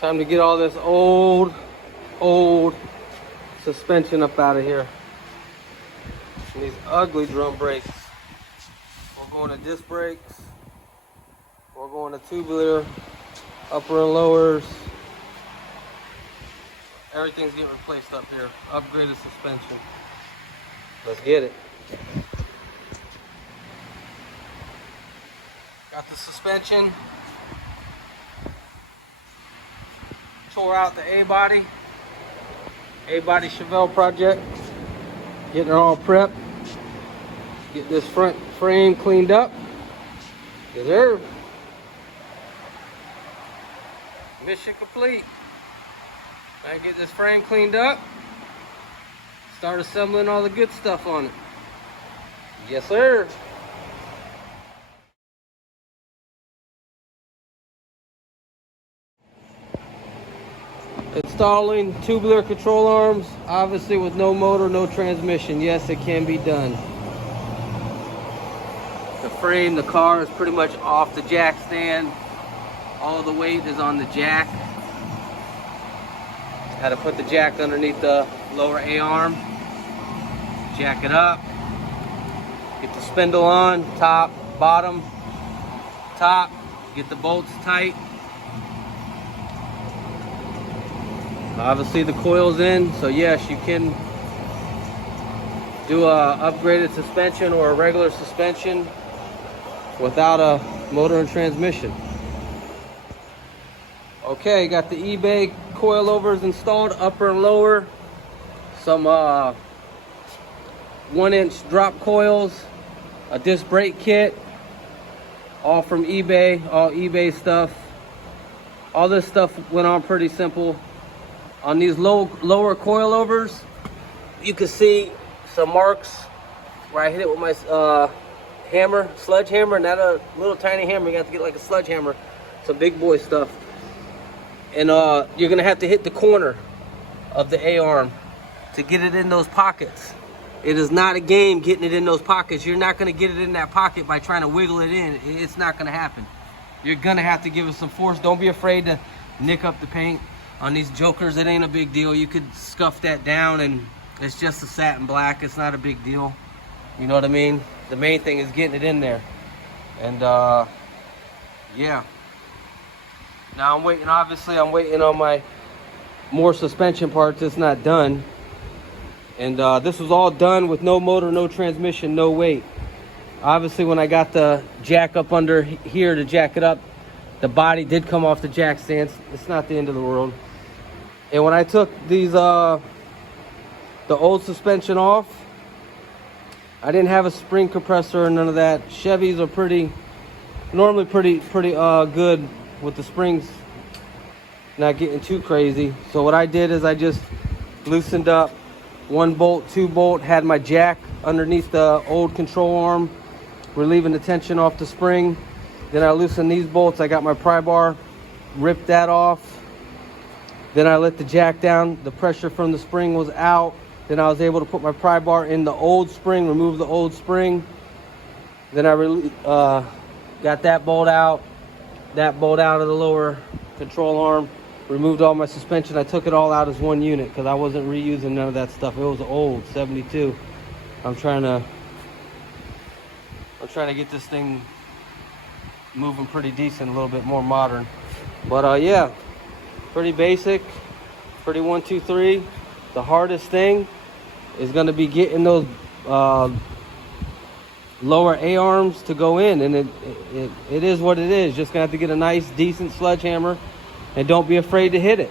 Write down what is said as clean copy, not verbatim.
Time to get all this old suspension up out of here. And these ugly drum brakes. We're going to disc brakes. We're going to tubular, upper and lowers. Everything's getting replaced up here. Upgraded suspension. Let's get it. Got the suspension. Tore out the A-body. A-body Chevelle project. Getting it all prepped. Get this front frame cleaned up. Yes, sir. Mission complete. I get this frame cleaned up. Start assembling all the good stuff on it. Yes, sir. Installing tubular control arms, obviously with no motor, no transmission. Yes, it can be done. The frame, the car is pretty much off the jack stand. All of the weight is on the jack. Had to put the jack underneath the lower A-arm. Jack it up. Get the spindle on, top, bottom, top. Get the bolts tight. Obviously the coil's in, so yes, you can do a upgraded suspension or a regular suspension without a motor and transmission. Okay, got the eBay coilovers installed, upper and lower. Some 1-inch drop coils, a disc brake kit, all from eBay, all eBay stuff. All this stuff went on pretty simple. On these lower coilovers, you can see some marks where I hit it with my hammer, sledgehammer, not a little tiny hammer. You have to get like a sledgehammer, some big boy stuff. And you're gonna have to hit the corner of the A-arm to get it in those pockets. It is not a game getting it in those pockets. You're not gonna get it in that pocket by trying to wiggle it in. It's not gonna happen. You're gonna have to give it some force. Don't be afraid to nick up the paint. On these jokers, it ain't a big deal. You could scuff that down and it's just a satin black. It's not a big deal. You know what I mean? The main thing is getting it in there. And yeah. Now I'm waiting, obviously I'm waiting on my more suspension parts. It's not done. And this was all done with no motor, no transmission, no weight. Obviously when I got the jack up under here to jack it up, the body did come off the jack stand. It's not the end of the world. And when I took these, the old suspension off, I didn't have a spring compressor or none of that. Chevys are normally pretty good with the springs not getting too crazy. So what I did is I just loosened up 1 bolt, 2 bolt, had my jack underneath the old control arm, relieving the tension off the spring. Then I loosened these bolts. I got my pry bar, ripped that off. Then I let the jack down. The pressure from the spring was out. Then I was able to put my pry bar in the old spring, remove the old spring. Then I got that bolt out of the lower control arm, removed all my suspension. I took it all out as one unit because I wasn't reusing none of that stuff. It was old, 72. I'm trying to get this thing moving pretty decent, a little bit more modern. But yeah, pretty basic, pretty 1, 2, 3. The hardest thing is going to be getting those lower A-arms to go in, and it is what it is. Just gonna have to get a nice decent sledgehammer and don't be afraid to hit it.